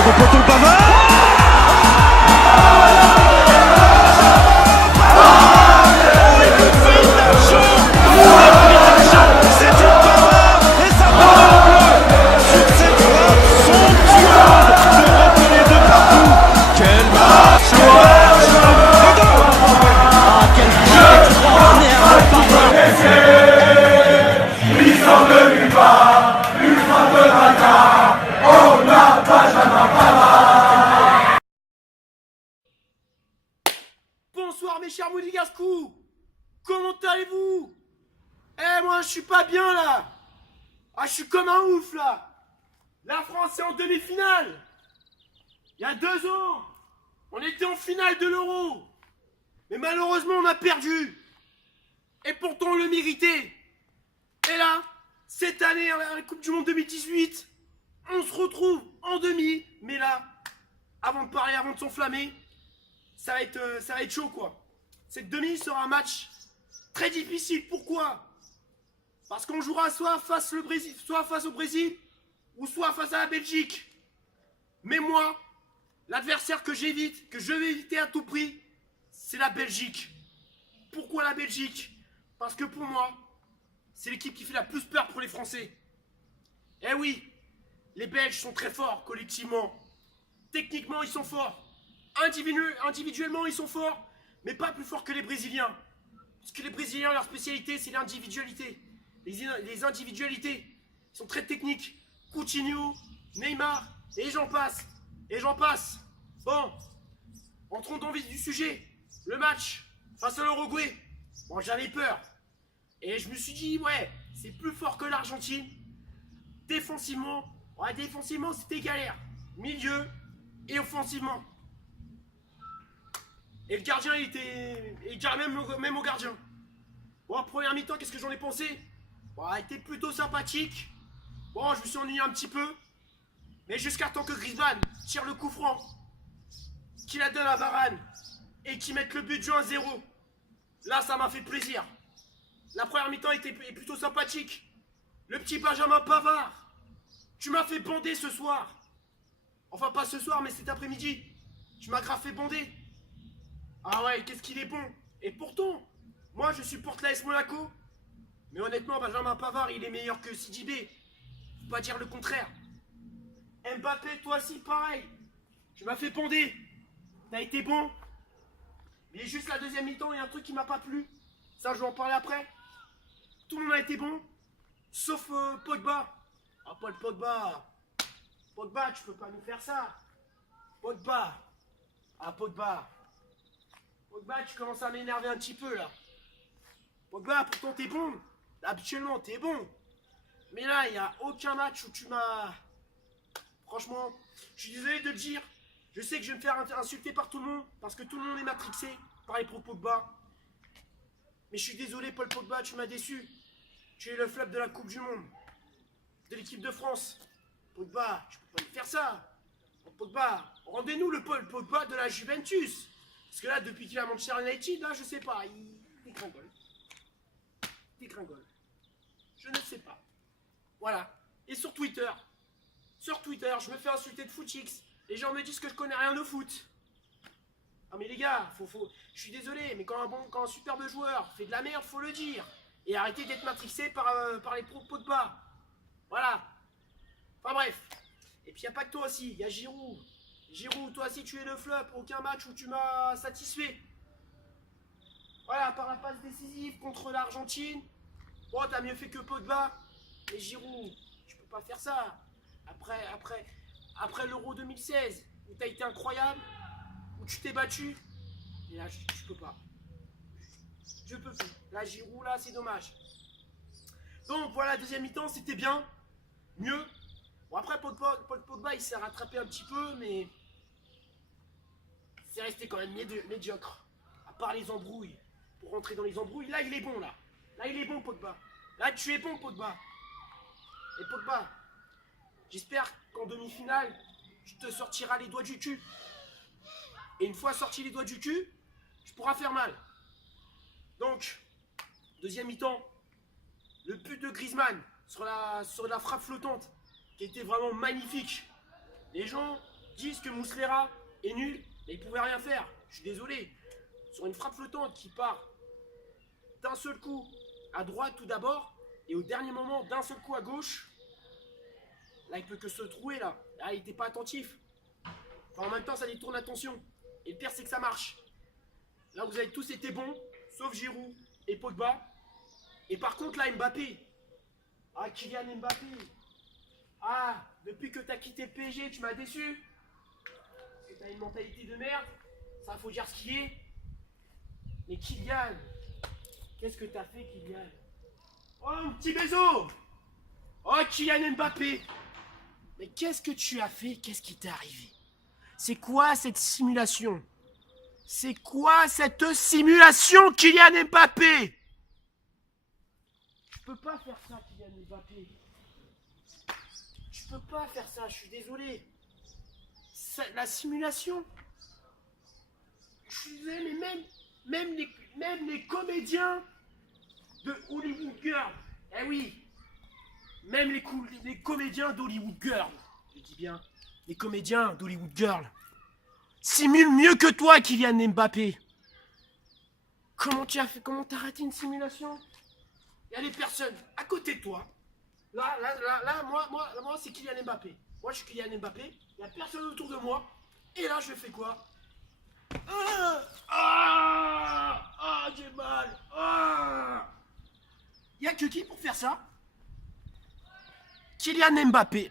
second poteau, Pavard. Bonsoir mes chers Monégascous. Comment allez-vous? Moi je suis pas bien là. Je suis comme un ouf là. La France est en demi-finale. Il y a 2 ans, on était en finale de l'Euro. Mais malheureusement on a perdu. Et pourtant on le méritait. Et là, cette année, à la Coupe du Monde 2018, on se retrouve en demi. Mais là, avant de parler, avant de s'enflammer, ça va être chaud quoi. Cette demi sera un match très difficile. Pourquoi? Parce qu'on jouera soit face au Brésil, ou soit face à la Belgique. Mais moi, l'adversaire que je vais éviter à tout prix, c'est la Belgique. Pourquoi la Belgique? Parce que pour moi, c'est l'équipe qui fait la plus peur pour les Français. Eh oui, les Belges sont très forts collectivement. Techniquement, ils sont forts. Individuellement, ils sont forts, mais pas plus forts que les Brésiliens. Parce que les Brésiliens, leur spécialité, c'est l'individualité. Les individualités sont très techniques. Coutinho, Neymar, et j'en passe. Et j'en passe. Bon, entrons dans le vif du sujet. Le match face à l'Uruguay. Bon, j'avais peur. Et je me suis dit, ouais, c'est plus fort que l'Argentine. Défensivement, c'était galère. Milieu et offensivement. Et le gardien, même au gardien. Bon, première mi-temps, qu'est-ce que j'en ai pensé? Bon, elle était plutôt sympathique. Bon, je me suis ennuyé un petit peu. Mais jusqu'à temps que Griezmann tire le coup franc, qu'il la donne à Varane et qu'il mette le but de jeu à 0. Là, ça m'a fait plaisir. La première mi-temps est plutôt sympathique. Le petit Benjamin Pavard, tu m'as fait bander ce soir. Enfin, pas ce soir, mais cet après-midi. Tu m'as grave fait bander. Ah ouais, qu'est-ce qu'il est bon. Et pourtant, moi je supporte l'AS Monaco. Mais honnêtement, Benjamin Pavard, il est meilleur que Sidibé. Faut pas dire le contraire. Mbappé, toi aussi, pareil. Tu m'as fait bander. T'as été bon. Mais juste la deuxième mi-temps, il y a un truc qui m'a pas plu. Ça, je vais en parler après. Tout le monde a été bon. Sauf Pogba. Ah, Paul Pogba. Pogba, tu peux pas nous faire ça. Pogba. Ah, Pogba. Pogba, tu commences à m'énerver un petit peu, là. Pogba, pourtant, t'es bon. Habituellement, t'es bon. Mais là, il n'y a aucun match où tu m'as... Franchement, je suis désolé de le dire. Je sais que je vais me faire insulter par tout le monde, parce que tout le monde est matrixé par les propos de Pogba. Mais je suis désolé, Paul Pogba, tu m'as déçu. Tu es le flop de la Coupe du Monde. De l'équipe de France. Pogba, tu peux pas me faire ça. Pogba, rendez-nous le Paul Pogba de la Juventus. Parce que là, depuis qu'il a Manchester United, là, je sais pas, il dégringole. Je ne sais pas. Voilà. Et sur Twitter, je me fais insulter de footix. Les gens me disent que je connais rien au foot. Ah mais les gars, je suis désolé, mais quand un superbe joueur fait de la merde, faut le dire. Et arrêtez d'être matrixé par les propos de bas. Voilà. Enfin bref. Et puis il n'y a pas que toi aussi, il y a Giroud. Giroud, toi aussi tu es le flop, aucun match où tu m'as satisfait. Voilà, par la passe décisive contre l'Argentine. Bon, t'as mieux fait que Pogba. Mais Giroud, tu peux pas faire ça. Après l'Euro 2016, où t'as été incroyable, où tu t'es battu. Et là, je peux pas. Je peux plus. Là, Giroud, là, c'est dommage. Donc voilà, deuxième mi-temps, c'était bien. Mieux. Bon, après, Paul Pogba, il s'est rattrapé un petit peu, mais c'est resté quand même médiocre. À part les embrouilles. Pour rentrer dans les embrouilles, là, il est bon, là. Là, il est bon, Pogba. Là, tu es bon, Pogba. Et Pogba, j'espère qu'en demi-finale, tu te sortiras les doigts du cul. Et une fois sorti les doigts du cul, tu pourras faire mal. Donc, deuxième mi-temps, le but de Griezmann sur la frappe flottante, qui était vraiment magnifique. Les gens disent que Muslera est nul, mais il pouvait rien faire. Je suis désolé. Sur une frappe flottante qui part d'un seul coup à droite tout d'abord, et au dernier moment d'un seul coup à gauche, là il peut que se trouver là. Là il n'était pas attentif. Enfin, en même temps ça détourne l'attention. Et le pire c'est que ça marche. Là vous avez tous été bons, sauf Giroud et Pogba. Et par contre là Mbappé. Ah Kylian Mbappé. Ah, depuis que tu as quitté le PSG, tu m'as déçu. Parce que tu as une mentalité de merde. Ça faut dire ce qui est. Mais Kylian, qu'est-ce que tu as fait Kylian? Oh mon petit Bézo. Oh Kylian Mbappé. Mais qu'est-ce que tu as fait? Qu'est-ce qui t'est arrivé? C'est quoi cette simulation? C'est quoi cette simulation, Kylian Mbappé? Tu peux pas faire ça, Kylian Mbappé. Tu peux pas faire ça, je suis désolé. La simulation. Je suis désolé, mais même les comédiens de Hollywood Girl. Eh oui. Même les comédiens d'Hollywood Girl. Je dis bien, les comédiens d'Hollywood Girl simulent mieux que toi, Kylian Mbappé. Comment tu as fait? Comment t'as raté une simulation? Il y a des personnes à côté de toi. Là, moi c'est Kylian Mbappé. Moi, je suis Kylian Mbappé. Il n'y a personne autour de moi. Et là, je fais quoi? J'ai mal. Il n'y a que qui pour faire ça? Kylian Mbappé.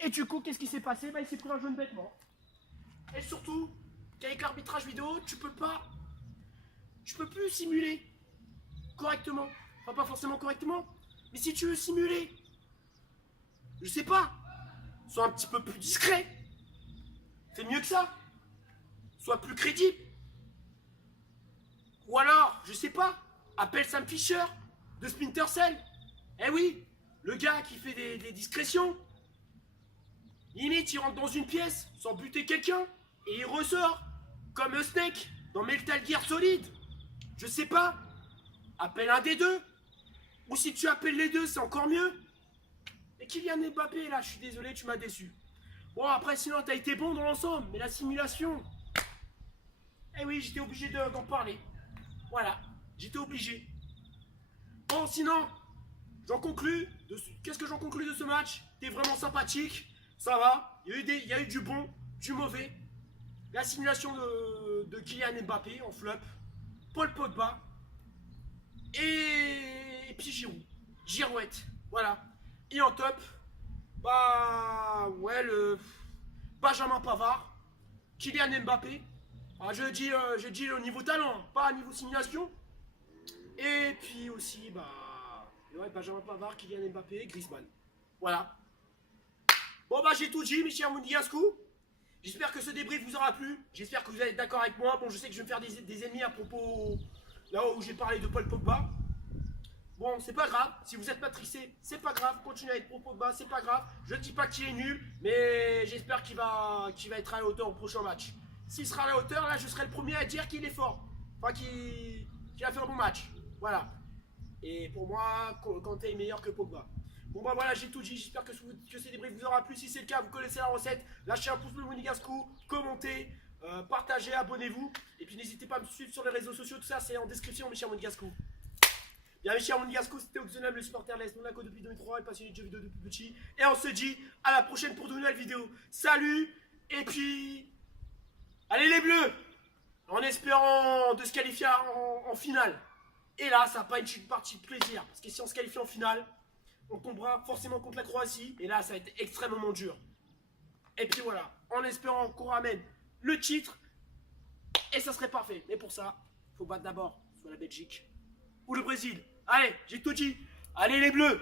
Et du coup, qu'est-ce qui s'est passé? Il s'est pris un jaune bêtement. Et surtout, qu'avec l'arbitrage vidéo, tu peux plus simuler correctement. Enfin, pas forcément correctement, mais si tu veux simuler, je sais pas, sois un petit peu plus discret. Fais mieux que ça. Sois plus crédible. Ou alors, je sais pas, appelle Sam Fisher de Splinter Cell. Eh oui, le gars qui fait des discrétions. Limite, il rentre dans une pièce sans buter quelqu'un et il ressort comme Snake dans Metal Gear Solid. Je sais pas. Appelle un des deux. Ou si tu appelles les deux, c'est encore mieux. Mais Kylian Mbappé, là, je suis désolé, tu m'as déçu. Bon, après, sinon, t'as été bon dans l'ensemble. Mais la simulation... Eh oui, j'étais obligé d'en parler. Voilà, j'étais obligé. Bon, sinon, j'en conclus. Qu'est-ce que j'en conclus de ce match? T'es vraiment sympathique. Ça va. Il y a eu du bon, du mauvais. La simulation de Kylian Mbappé en flop. Paul Pogba. Et puis Giroud. Girouette. Voilà. Et en top, bah ouais, le Benjamin Pavard, Kylian Mbappé. Ah, je dis au niveau talent, pas au niveau simulation. Et puis aussi, bah ouais, Benjamin Pavard, Kylian Mbappé, Griezmann. Voilà. Bon bah j'ai tout dit, mes chers Moundigascou. J'espère que ce débrief vous aura plu. J'espère que vous allez être d'accord avec moi. Bon, je sais que je vais me faire des ennemis à propos là où j'ai parlé de Paul Pogba. Bon, c'est pas grave, si vous êtes matrixé, c'est pas grave, continuez à être pro Pogba, c'est pas grave. Je ne dis pas qu'il est nul, mais j'espère qu'il va être à la hauteur au prochain match. S'il sera à la hauteur, là je serai le premier à dire qu'il est fort. Enfin, qu'il a fait un bon match. Voilà. Et pour moi, Kanté est meilleur que Pogba. Bon bah voilà, j'ai tout dit, j'espère que ce débrief vous aura plu. Si c'est le cas, vous connaissez la recette. Lâchez un pouce bleu Monégasco, commentez, partagez, abonnez-vous. Et puis n'hésitez pas à me suivre sur les réseaux sociaux, tout ça c'est en description mes chers Monégasco. Bien mes chers Monégasco, c'était Oxonam, le supporter l'Est, Monaco depuis 2003 et passionné de jeux vidéo depuis petit. Et on se dit à la prochaine pour de nouvelles vidéos. Salut. Et puis... Allez les bleus, en espérant de se qualifier en finale. Et là, ça va pas être une partie de plaisir. Parce que si on se qualifie en finale, on tombera forcément contre la Croatie. Et là, ça va être extrêmement dur. Et puis voilà, en espérant qu'on ramène le titre. Et ça serait parfait. Mais pour ça, il faut battre d'abord soit la Belgique ou le Brésil. Allez, j'ai tout dit. Allez les bleus.